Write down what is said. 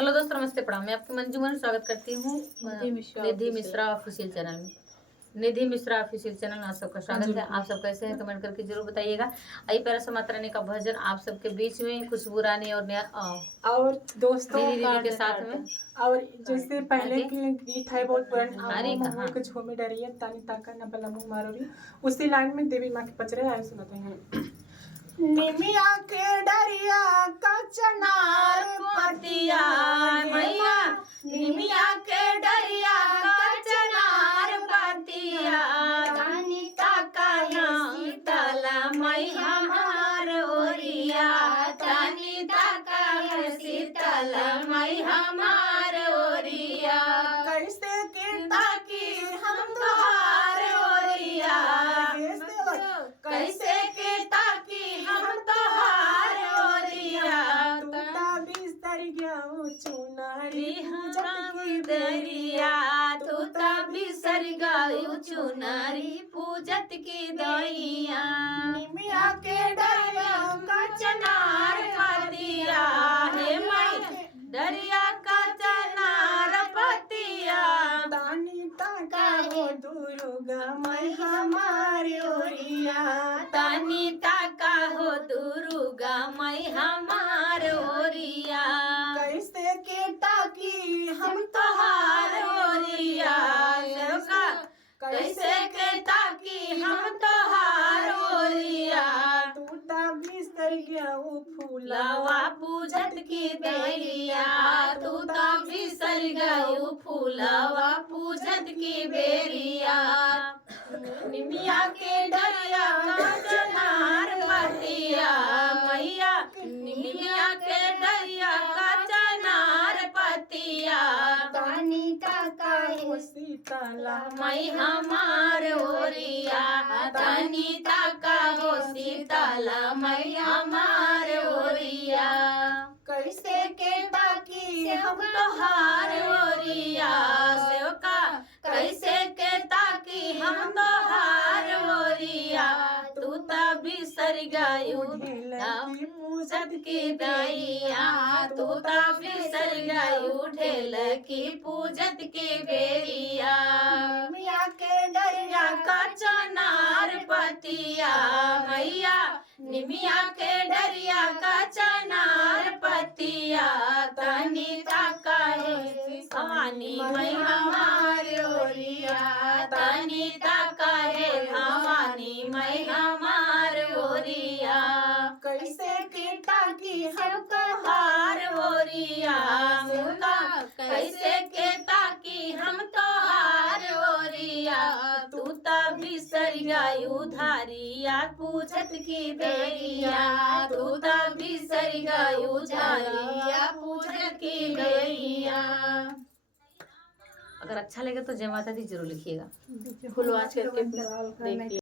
Hello दोस्तों, नमस्ते, प्रणाम। मैं आपकी मंजूमन स्वागत करती हूँ निधि मिश्रा ऑफिशियल चैनल में। निधि मिश्रा ऑफिशियल चैनल में आप सबका स्वागत है। आप सब कैसे हैं कमेंट करके जरूर बताइएगा। आई प्यारा सा माता रानी का भजन आप सबके बीच में खुशबू रानी और दोस्तों दीदी के साथ में। और जैसे पहले के गीत है बहुत अरे कहाँ पुराने झूमे डरिए तानी ताका न बलमु मारोरी, उसी लाइन में देवी माँ के पचरे आए सुनाते हैं। निमिया के डरिया का चनार पतिया मैया, निमिया के डरिया का चनार पतिया तानी ताका शीतला मई हमार ओरिया, तानी ताका शीतला मई हमार ओरिया। कैसे कीर्ता की हम तोहार ओरिया, कैसे कीर्ता की हम तोहार ओरिया, टूटा बिस्तर गया चुनारी की दरिया, तूता बिसर गयू चुनरी पूजत की दैया। निमिया के डरिया का चनार पतिया हे मई दरिया का चनार पतिया, तानी ताका हो दुर्गा मैं हमारी ओरिया, तानी ताका हो दुर्गा मई हमार ओरिया। कैसे कीर्ता की हम तोहार ओरिया, कैसे कहता कि हम तोहार ओरिया, टूटा बिस्तर गया फूलवा पूजत की दैया, तू तो बिसर गयू फूलवा पूजत की बेरिया। निमिया के डरिया का चनार पतिया मैया, निमिया के डरिया का चनार पतिया, तानी ताका हो शीतला मई हमार ओरिया, तानी ताका हो शीतला मई हमार ओरिया। कैसे कीर्ता की हम तोहार ओरिया सेवका, कैसे कहता कि हम तोहार ओरिया, तू तो बिसर गयू पूजत की दैया, तू तो बिसर गयू ढेल की पूजत की बेरिया। निमिया के डरिया का चनार पतिया मैया, निमिया के डरिया का चनार पतिया, तानी ताका है भवानी मई हमार ओरिया, तानी ताका है भवानी मई हमार ओरिया। कैसे कीर्ता की हम तोहार ओरिया कैसे कहता कि हम तोहार ओरिया, तू तो बिसर गयू धारिया पूजत की देरिया, तू तो बिसर गयू धारिया पूजत की देरिया। अगर अच्छा लगे तो जय माता दी जरूर लिखिएगा। फुलवा करके देखिए।